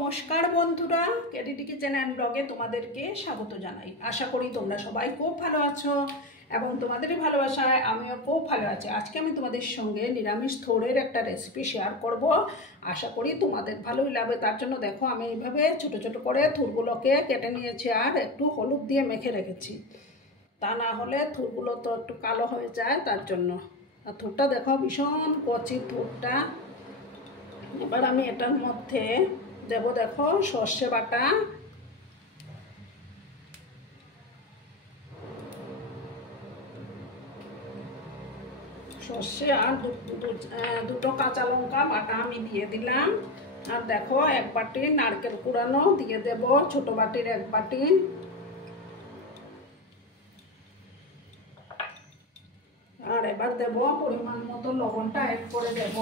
নমস্কার বন্ধুরা, KDD kitchen and ব্লগে তোমাদেরকে স্বাগত জানাই। আশা করি তোমরা সবাই খুব ভালো আছো এবং তোমাদেরই ভালোবাসায় আমিও খুব ভালো আছি। আজকে আমি তোমাদের সঙ্গে নিরামিষ থোড়ের একটা রেসিপি শেয়ার করব। আশা করি তোমাদের ভালোই লাগবে। তার জন্য দেখো আমি এইভাবে ছোট ছোট করে থুরগুলোকে কেটে নিয়েছি আর একটু হলুদ দিয়ে মেখে রেখেছি, তা না হলে থুরগুলো তো একটু কালো হয়ে যায়, তার জন্য। আর থুরটা দেখো ভীষণ কচি থুরটা। এবার আমি এটার মধ্যে দেব দেখো সর্ষে বাটা, সর্ষে আর দুটো কাঁচা লঙ্কা বাটা আমি দিয়ে দিলাম। আর দেখো এক বাটি নারকেল কুড়ানো দিয়ে দেব, ছোট বাটির এক বাটি। আর এবার দেব পরিমাণ মতো লবণটা অ্যাড করে দেব।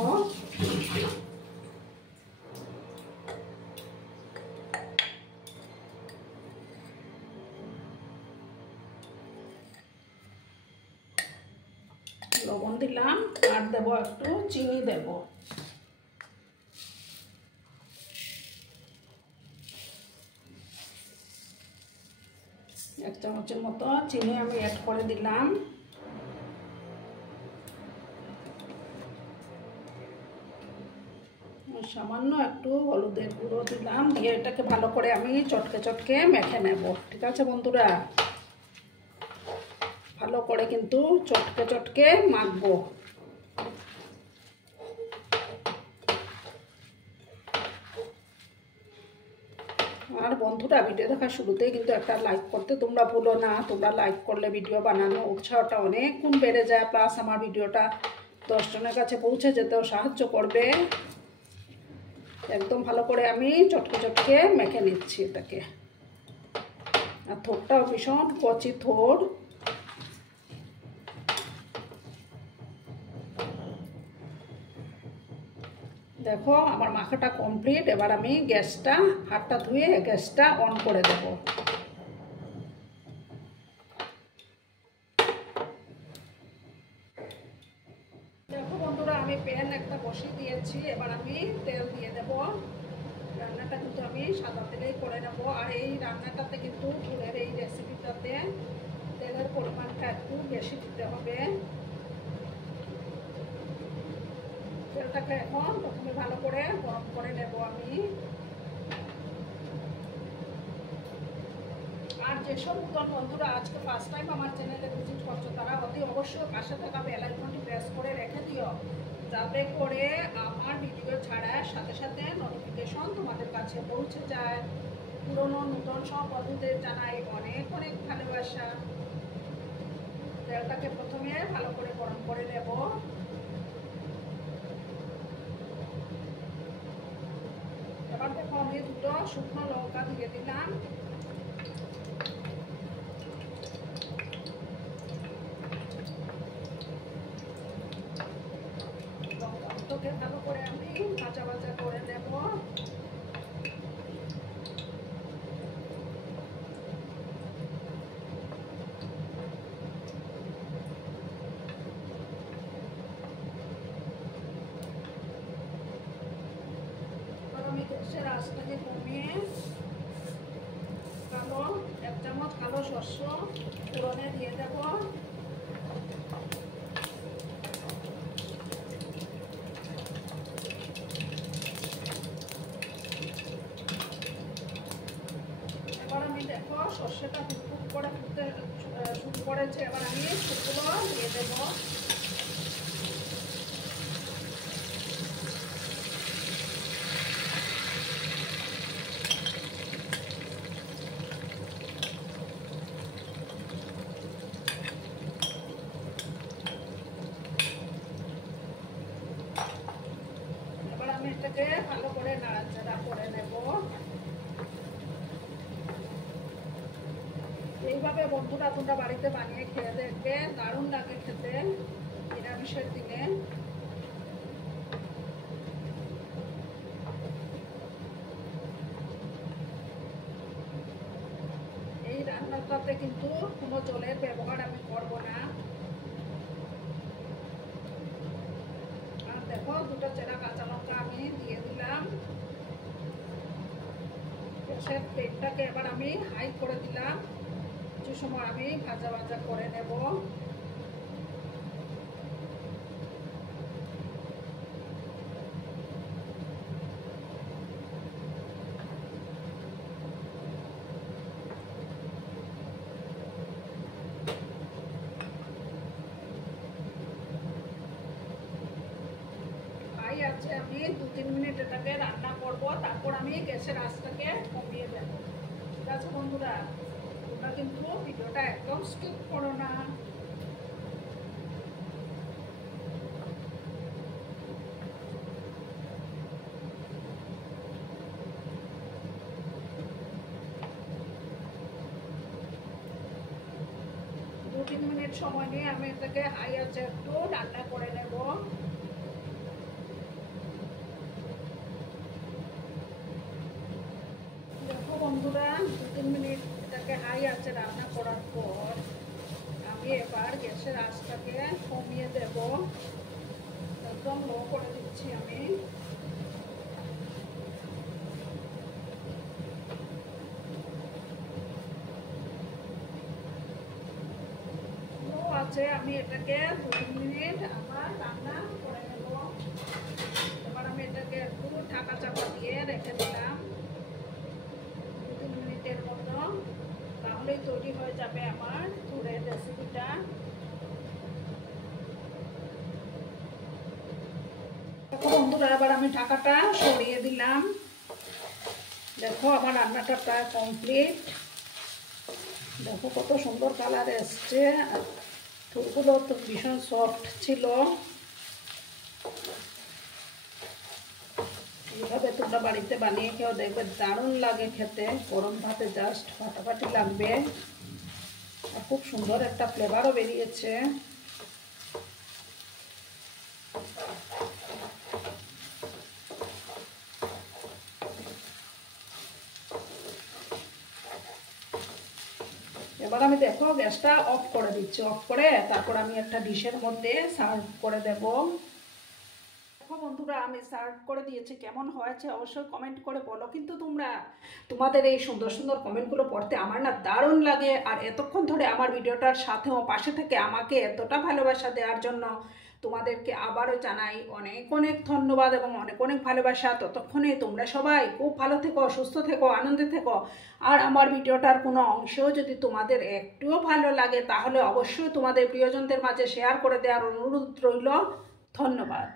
লবণ দিলাম আর দেব একটু চিনি দেব। এক চামচের মতো চিনি আমি অ্যাড করে দিলাম। সামান্য একটু হলুদের গুঁড়ো দিলাম, দিয়ে এটাকে ভালো করে আমি চটকে চটকে মেখে নেব। ঠিক আছে বন্ধুরা, ভালো করে কিন্তু চটকে চটকে মাখবো। আর বন্ধুরা, ভিডিও দেখার শুরুতেই কিন্তু একটা লাইক করতে তোমরা ভুলো না। তোমরা লাইক করলে ভিডিও বানানো উৎসাহটা অনেক গুণ বেড়ে যায়, প্লাস আমার ভিডিওটা 10 জনের কাছে পৌঁছে যেতেও সাহায্য করবে। একদম ভালো করে আমি চটকে চটকে মেখে নিচ্ছি এটাকে। আর থোড়টাও ভীষণ কচি থোড়। দেখো আমার মাখাটা কমপ্লিট। এবার আমি গ্যাসটা, হাতটা ধুয়ে গ্যাসটা অন করে দেব। দেখো বন্ধুরা, আমি প্যান একটা বসিয়ে দিয়েছি। এবার আমি তেল দিয়ে দেব। রান্নাটা কিন্তু আমি সাদা তেলেই করে নেব। আর এই রান্নাটাতে কিন্তু ফুলের এই রেসিপিটাতে তেলের পরিমাণটা একটু বেশি দিতে হবে। তেলটাকে এখন প্রথমে ভালো করে গরম করে নেব আমি। আর যেসব নতুন বন্ধুরা আজকে ফার্স্ট টাইম আমার চ্যানেলে ভিজিট করছো, তারা অতি অবশ্যই পাশে থাকা বেল আইকনটি প্রেস করে রেখে দিও, যাতে করে আমার ভিডিও ছাড়ার সাথে সাথে নোটিফিকেশন তোমাদের কাছে পৌঁছে যায়। পুরনো নতুন সব বন্ধুদের জানাই অনেক অনেক ভালোবাসা। তেলটাকে প্রথমে ভালো করে গরম করে নেব। এবার দেখো আমি দুটো শুকনো লঙ্কা দিয়ে দিলাম। লঙ্কাটাকে ভালো করে আমি ভাজা ভাজা করে নেব। আমি গ্যাসের আঁচটাকে কমিয়ে কালো 1 চামচ কালো সরষে ফোড়নে দিয়ে দেব। এবার আমি দেখো সর্ষেটা ফুটফুট করে ফুটতে শুরু করেছে। এবার আমি ফুলগুলো দিয়ে দেব। এবার আমি এটাকে ভালো করে নাড়াচাড়া করে নেব। এইভাবে বন্ধুরা তোমরা বাড়িতে বানিয়ে খেয়ে দেখবে, দারুণ লাগে খেতে নিরামিষের দিনে। এই রান্নাটাতে কিন্তু কোনো জলের ব্যবহার আমি করব না। আর দেখো দুটো চেরা কাঁচা লঙ্কা আমি দিয়ে দিলাম। গ্যাসের ফ্লেমটাকে এবার আমি হাই করে দিলাম। কিছু সময় আমি ভাজা ভাজা করে নেব। আছে আমি 2-3 মিনিট এটাকে রান্না করব, তারপর আমি গ্যাসের আঁচটাকে কমিয়ে দেব। ঠিক আছে বন্ধুরা, তোমরা কিন্তু ভিডিওটা একদম স্কিপ করো না। দু 3 মিনিট সময় নিয়ে আমি এটাকে হাই আঁচে একটু রান্না করে নেব। দেখো বন্ধুরা, 2-3 মিনিট এটাকে হাই আঁচে রান্না করার পর আমি এবার গ্যাসের আঁচটাকে কমিয়ে দেব। একদম লো করে দিচ্ছি আমি। লো আছে, আমি এটাকে 2-3 মিনিট আবার রান্না করে নেব। এবার আমি এটাকে একটু ঢাকা চাপা দিয়ে রেখে দিলাম 2-3 মিনিটের মতো। তাহলেই তৈরি হয়ে যাবে আমার থোড়ের রেসিপিটা। দেখো বন্ধুরা, এবার আমি ঢাকাটা সরিয়ে দিলাম। দেখো আমার রান্নাটা প্রায় কমপ্লিট। দেখো কত সুন্দর কালার এসছে, থোড়গুলো তো ভীষণ সফট ছিল। এইভাবে তোমরা বাড়িতে বানিয়ে খেয়েও দেখবে, দারুণ লাগে খেতে। গরম ভাতে জাস্ট ফাটাফাটি লাগবে, আর খুব সুন্দর একটা ফ্লেভারও বেরিয়েছে। এবার আমি দেখো গ্যাসটা অফ করে দিচ্ছি। অফ করে তারপর আমি একটা ডিশের মধ্যে সার্ভ করে দেব। দেখো বন্ধুরা, আমি সার্ভ করে দিয়েছি। কেমন হয়েছে অবশ্যই কমেন্ট করে বলো। কিন্তু তোমরা তোমাদের এই সুন্দর সুন্দর কমেন্টগুলো পড়তে আমার না দারুণ লাগে। আর এতক্ষণ ধরে আমার ভিডিওটার সাথেও পাশে থেকে আমাকে এতটা ভালোবাসা দেওয়ার জন্য তোমাদেরকে আবারও জানাই অনেক অনেক ধন্যবাদ এবং অনেক অনেক ভালোবাসা। ততক্ষণে তোমরা সবাই খুব ভালো থেকো, সুস্থ থেকো, আনন্দে থেকো। আর আমার ভিডিওটার কোনো অংশও যদি তোমাদের একটুও ভালো লাগে তাহলে অবশ্যই তোমাদের প্রিয়জনদের মাঝে শেয়ার করে দেওয়ার অনুরোধ রইল। ধন্যবাদ।